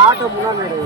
Auto முன்னாடி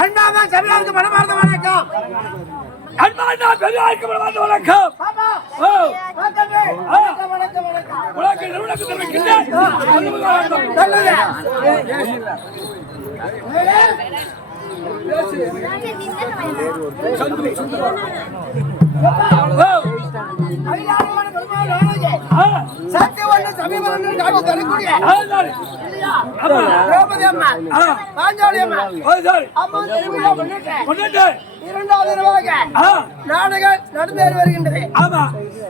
அன்பான சபையாருக்கு மனமார்ந்த வணக்கம். அன்பான பெரியாருக்கு மனமார்ந்த வணக்கம். சத்தியவண்ண சமீபம் காட்டி தரக்கூடிய திரௌபதி அம்மா, பாஞ்சாலி அம்மா, அம்மா திருவிழா முன்னிட்டு இரண்டாவது இரவாக நாடகம் நடந்தேறி வருகின்றது.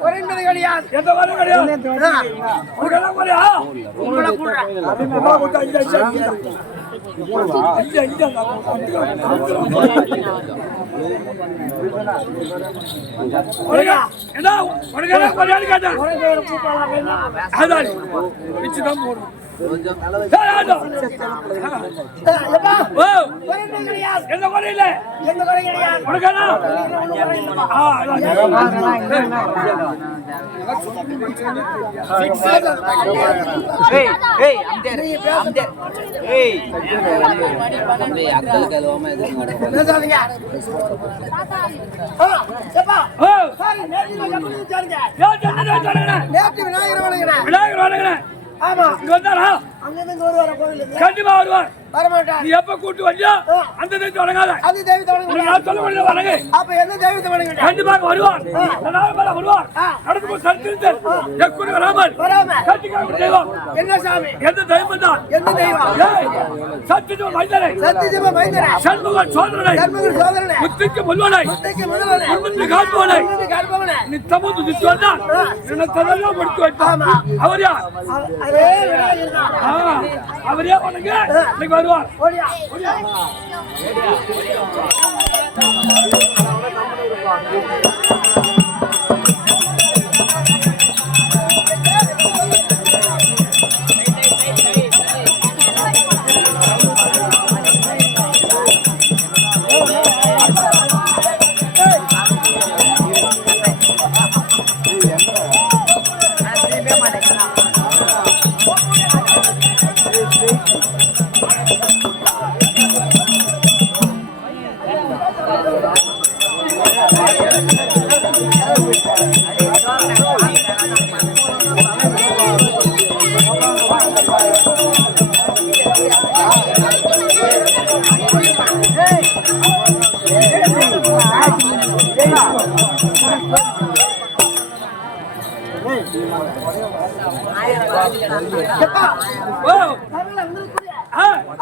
குறைந்தது கிடையாது. என்ன உனக்கு கொண்டாடி கேட்டேன் அதான் பிச்சுதான் போடும் எந்த குறை இல்ல விநாயகர் ஆமா இங்க வந்தாரா அங்க இருந்து வருவார் கோயிலுக்கு கண்டிப்பா வருவார் வரமாட்டார் நீ எப்ப கூட்டி வந்தியோ அந்த தெய்வத்தை வணங்காத அது தெய்வத்தை வணங்க நான் சொல்ல முடியல வணங்கு அப்ப என்ன தெய்வத்தை வணங்க கண்டிப்பா வருவார் நாளை மேல வருவார் அடுத்து போய் சந்தித்து எக்குடி வராமல் சத்தியகார தெய்வம் என்ன சாமி எந்த தெய்வம் தான் எந்த தெய்வம் சத்தியஜீவ மைந்தரே சண்முக சோதரனை முத்திக்கு முதல்வனை முன்னிட்டு காண்பவனை நித்தமும் துதித்து வந்தான் நினைத்ததெல்லாம் முடித்து வைப்பான் அவர் யார் அவரே வணங்க இன்னைக்கு வருவார்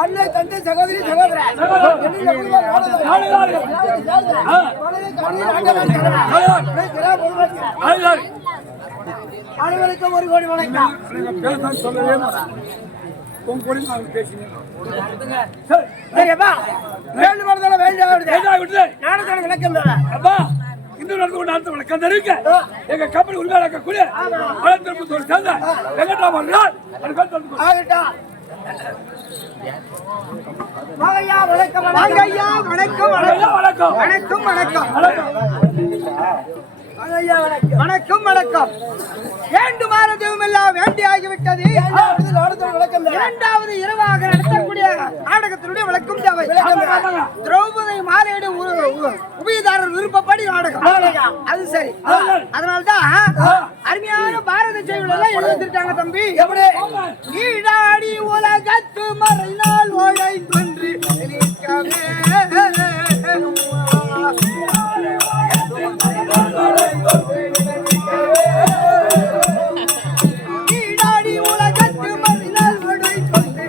அண்ணே தந்தை சகோதரி சகோதரன் அனைவருக்கும் ஒரு கோடி வணக்கம். எங்க கம்பெனி உரிமையாளர் கூடிய அழத்திருப்பத்தோடு சேர்ந்த வெங்கட்ராமன் வணக்கம் வணக்கம் வணக்கம் வணக்கம் வணக்கம் வணக்கம். வேண்டுமாறு தெய்வமெல்லாம் வேண்டியாகிவிட்டது. இரண்டாவது இரவாக நடத்தக்கூடிய நாடகத்தினுடைய விளக்கம் தேவை. திரௌபதி மாலையிட உபயதாரர் விருப்பப்படி நாடகம் அது சரி. அதனால்தான் அருமையான பாரத செய்திகள் எழுதிருக்காங்க தம்பி. ஈடாடி உலகத்து மறைநாள் ஓடை கொன்று ஈடாடி உலகத்து மறைநாள் ஓடை கொன்று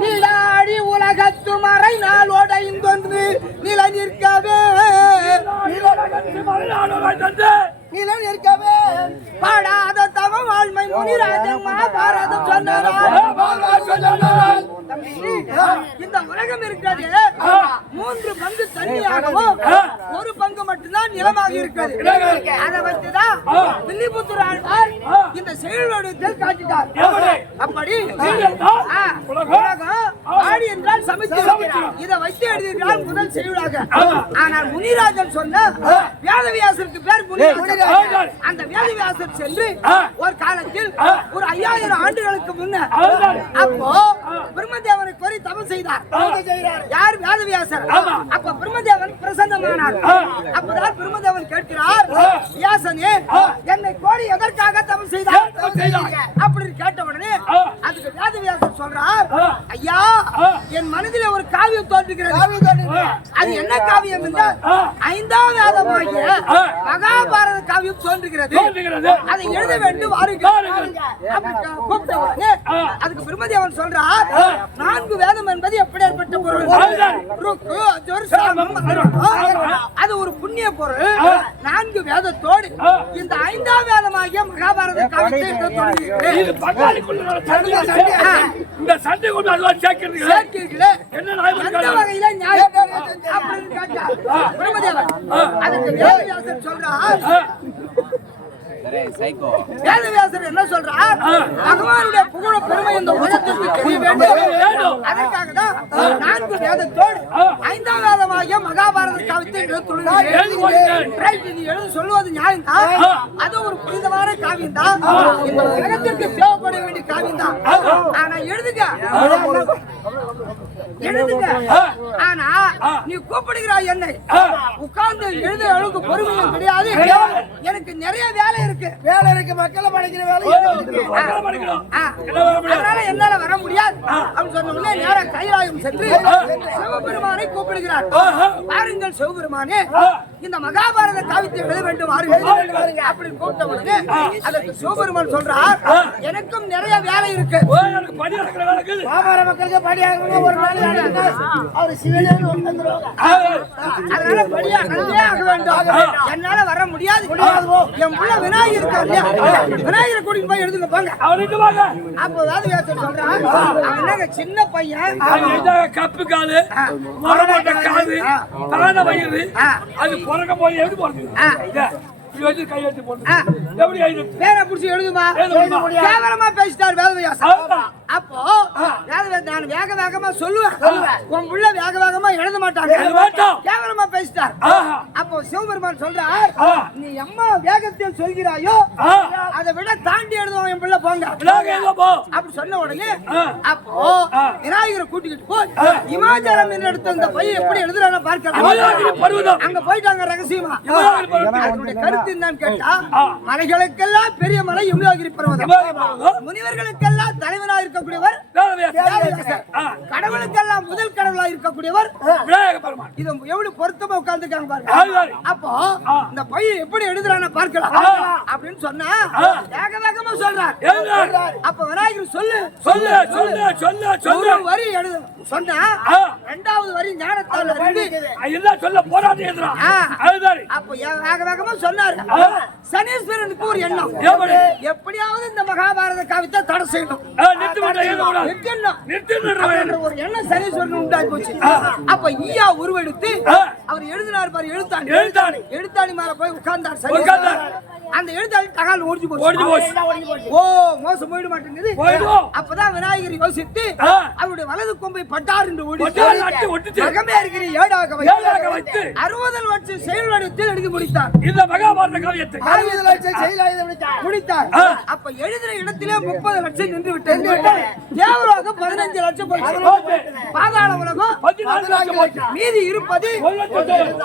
நீடாடி உலகத்து மறை நாளோட இங்கொன்று நில நிற்கவே நீல இருக்கவே பாடாத தவ வாழ்மை முனிராஜன் மகாபாரதம் சொன்னாரா இந்த உலகம் இருக்கிறது 3 பங்கு தண்ணியாகவும் 1 பங்கு மட்டும்தான் நிலமாக இருக்கிறது. அதை வச்சுதான் வில்லிபுத்தூர் ஆழ்வார் இந்த செயல்வடிவத்தில் காட்டிட்டார். அப்படி உலகம் ஆடி என்றால் சமைத்திருக்கிறார். இதை வைத்து எழுதியிருக்கிறார் முதல் செயலாக. ஆனால் முனிராஜன் சொன்ன வேதவியாசருக்கு பேர் முனிராஜன். அந்த வேதவியாசர் சென்று ஒரு காலத்தில் ஒரு 5000 ஆண்டுகளுக்கு முன்ன அப்போ பிரம்மதேவனை கோரி தவம் செய்தார். யார்? வேதவியாசர். அப்ப பிரம்மதேவன் பிரசன்னமானார். அப்பதான் பிரம்மதேவன் கேட்கிறார், வியாசனே என்னை கோரி எதற்காக தவம் செய்தார் அப்படின்னு கேட்ட உடனே அதுக்கு வேதவியாசர் சொல்றார், ஐயா என் மனதில் ஒரு காவியம் தோன்றுகிறது. அது என்ன காவியம் என்றால் 5ஆம் வேதமாகிய மகாபாரத காவியம் தோன்றுகிறது. அதை எழுத வேண்டும் வாருங்கள். கூப்பிட்ட உடனே அதுக்கு பிரம்மதேவன் சொல்றார், 4 வேதம் என்பது எப்படிப்பட்ட பொருள்? ருக்கு, அஜுர், சாமம், அது ஒரு புண்ணிய பொருள். 4 வேதத்தோடு இந்த 5ஆம் வேதமாகிய மகாபாரத காவியத்தை இந்த சண்டை கொண்டு அல்வான் சேர்க்கிறீங்களே என்ன வகையில நியாயம் அப்படின்னு கேட்டார் பிரம்மதேவன். அதுக்கு வேதவியாசர் சொல்றார், வேதவியாசர் என்ன சொல்றார், பகவானுடைய புகழ பெருமை இந்த உலகத்திற்கு தெரிய வேண்டும். அதற்காக தான் 4 வேதத்தோடு 5ஆம் வேதமாகிய மகாபாரத காவியத்தை எழுத சொல்லுவது நியாயம் தான். அது ஒரு புனிதமான காவியம் தான். இந்த உலகத்திற்கு தேவைப்பட வேண்டிய காவியம் தான். ஆனா எழுதுங்க. ஆனா நீ கூப்பிடுகிறாய் என்னை உட்கார்ந்து எழுத அளவுக்கு பொறுமையும் கிடையாது. எனக்கு நிறைய வேலை இருக்கு. மக்களை படிக்கிற வேலை அதனால என்னால வர முடியாது அப்படின்னு சொன்ன உடனே நேரா கைலாயம் சென்று சிவபெருமானை கூப்பிடுகிறார். பாருங்கள் சிவபெருமானே, இந்த மகாபாரத காவியத்தை எழுத வேண்டும் அப்படின்னு கூப்பிட்ட உடனே அதற்கு சிவபெருமான் சொல்றார், எனக்கும் நிறைய வேலை இருக்கு. மாபார மக்களுக்கு படியாக ஒரு நாள் அவர் சிவலிங்கம் அதனால படியாகவே ஆக வேண்டும். என்னால வர முடியாது. என் புள்ள விநாயகர் இருக்காரு, விநாயகரை கூட்டிட்டு போய் எழுதுங்க போங்க. அப்போ வேதவியாசர் சொல்றான், அவன் சின்ன பையன், கப்பு காலு, மரமட்ட காலு, தான வயிறு, அது பிறக்க போய் எழுதி போறது. பேரை புடிச்சு எழுதுமா? கேவலமா பேசிட்டார் வேதவியாசர். அப்போ நான் வேக வேகமா சொல்லுவேன், உன் புள்ள வேக வேகமா எழுத மாட்டாங்க, கேவலமா பேசிட்டார். அப்போ சிவபெருமான் சொல்றார், நீ எம்மா வேகத்தில் சொல்கிறாயோ அதை விட தாண்டி எழுதுவோம் என் பிள்ளை போங்க அப்படி சொன்ன உடனே அப்போ விநாயகரை கூட்டிக்கிட்டு போய் இமாச்சலம் எடுத்த இந்த பையன் எப்படி எழுதுறாங்க பார்க்கலாம். அங்க போயிட்டாங்க ரகசியமா. கருத்து என்னன்னு கேட்டா, மலைகளுக்கெல்லாம் பெரிய மலை யமுனாகிரி பர்வதம், முனிவர்களுக்கெல்லாம் தலைவனாக இருக்கக்கூடியவர் கடவுளுக்கெல்லாம் முதல் கடவுளாக இருக்கக்கூடியவர் இது எவ்வளவு பொருத்தமா உட்கார்ந்துருக்காங்க பாருங்க. அப்போ இந்த பையன் எப்படி எழுதுறான பார்க்கலாம் அப்படின்னு சொன்னா வேக வேகமா சொல்றார். அப்ப விநாயகர் சொல்லு சொல்லு சொல்லு சொல்லு சொல்லு வரி எழுது சொன்னா 2வது வரி ஞானத்தால் எல்லாம் சொல்ல போராடி எழுதுறான். அப்ப வேக வேகமா சொன்னாரு. சனீஸ்வரனுக்கு ஒரு எண்ணம், எப்படியாவது இந்த மகாபாரத காவியத்தை தடை செய்யணும், ஒரு எண்ணம் சனீஸ்வரன் உண்டாகி போச்சு. அப்ப ஈயா உருவெடுத்து அவர் எழுதினார் பாரு, எழுத்தாணி எழுத்தாணி மேல போய் உட்கார்ந்தார். அந்த எழுத்தாளி தகால் ஓடிச்சு போச்சு. ஓ மோசம் போயிட மாட்டேங்குது. அப்பதான் விநாயகர் யோசித்து அவருடைய வலது கொம்பை பட்டார் என்று ஓடி இருக்கிற ஏடாக வைத்து 60 லட்சம் செயல் வடிவத்தில் எழுதி முடித்தார். இந்த மகாபாரத காவியத்தை 60 லட்சம் செயல் முடித்தார். அப்ப எழுதின இடத்திலே 30 லட்சம் நின்று விட்டது. தேவலோகம் 15 லட்சம் போச்சு. பாதாள உலகம் 14 லட்சம் போச்சு. மீதி இருப்பது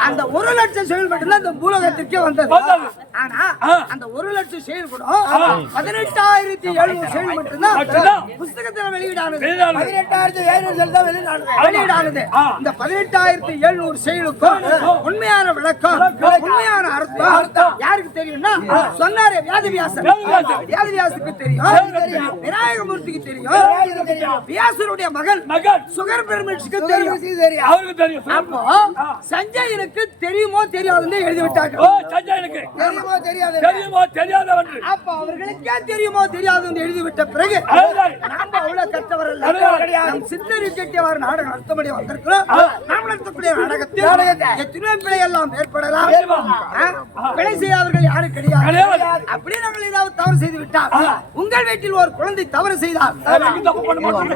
அந்த 1 லட்சம் செயல் மட்டும்தான் இந்த பூலோகத்திற்கே வந்தது. ஆனா அந்த 1 லட்சம் செயல் கூட 18,700 செயல் மட்டும்தான் புத்தகத்துல வெளியிடானது. 18,700 செயல் தான் வெளியிடானது. இந்த 18,700 செயலுக்கும் உண்மையான விளக்கம் உண்மையான அர்த்தம் யாருக்கு தெரியும்னா சொன்னாரே வேதவியாசர். வேதவியாசருக்கு தெரியும், விநாயகமூர்த்திக்கு தெரியும், வியாசருடைய மகள் சுகர் பெருமிட்ஸுக்கு தெரியும். அவருக்கு தெரியும். அப்போ சஞ்சயனுக்கு தெரியுமோ தெரியாதுன்னு எழுதி விட்டாங்க. சஞ்சயனுக்கு தெரியுமோ தெரியாது, தெரியுமோ தெரியாதவன்று. அப்ப அவர்களுக்கே தெரியுமோ தெரியாதுன்னு எழுதி விட்ட பிறகு நாம அவ்வளவு கற்றவர் அல்ல. நம் சித்தரி கட்டியவர் நாடகம் நடத்தபடி வந்திருக்கிறோம். நாம் நடத்தக்கூடிய நாடகத்தில் எத்தனையோ பிழை எல்லாம் ஏற்படலாம். பிழை செய்யாதவர்கள் யாரும் கிடையாது. அப்படி நாங்கள் ஏதாவது தவறு செய்து விட்டால், உங்கள் வீட்டில் ஒரு குழந்தை தவறு செய்தால் தப்பு பண்ண மாட்டோம்.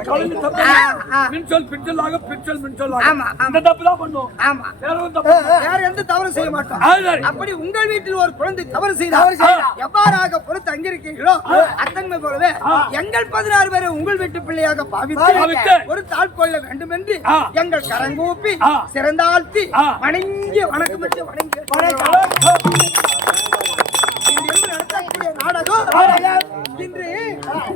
மின்சொல் பின்சொல்லாக பின்சொல் மின்சொல்லாக அந்த தப்பு தான் பண்ணுவோம். ஆமா, தப்பு வேற எந்த தவறு செய்ய மாட்டோம். அப்படி உங்கள் வீட்டில் ஒரு குழந்தை தவறு செய்தால் எவ்வாறாக பொறுத்து அங்கிருக்கீர்களோ அத்தன்மை போலவே எங்கள் 16 பேரை உங்கள் வீட்டு பிள்ளையாக பாவித்து ஒரு தாழ் கொள்ள வேண்டும் என்று எங்கள் கரங்கூப்பி சிறந்தாழ்த்தி வணங்கி வணக்கமிட்டு வணங்கி நடத்தக்கூடிய நாடகம் இன்று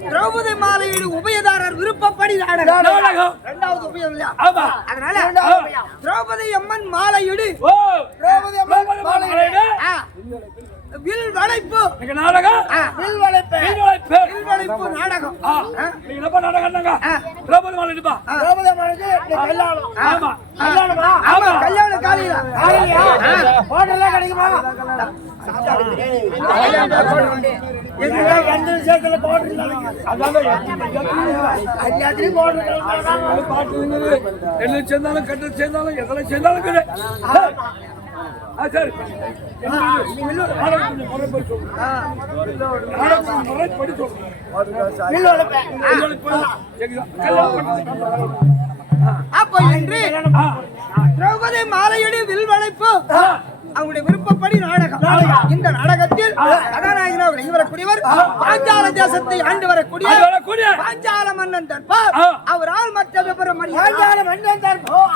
திரௌபதி மாலையீடு உபயதாரர் விருப்பப்படி நாடகம். இரண்டாவது உபயம் இல்லையா? அதனால திரௌபதி அம்மன் மாலையீடு வில் வளைப்பு நாடகம். வில் வளைப்பு வில் வளைப்பு நாடகம். என்னப்பா நாடகம்ங்க? திரௌபதி மாலையீடுப்பா. திரௌபதி மாலையீடு கல்யாணம். ஆமா ஆமா, கல்யாணம் காலையில ஹோட்டல்ல கிடைக்குமா? என்ன சேர்ந்தாலும் கட்டு சேர்ந்தாலும் எதெல்லாம் சேர்ந்தாலும் சரி. அப்போ இன்று திரௌபதி மாலையீடு வில் வளைப்பு அவங்களுடைய விருப்பப்படி நாடகம். இந்த நாடகத்தில் கதாநாயகனாக விளங்கி வரக்கூடியவர் பாஞ்சால தேசத்தை ஆண்டு வரக்கூடிய பாஞ்சால மன்னன் தர்பார். அவரால் மற்ற விபரம் பாஞ்சால மன்னன் தர்பார்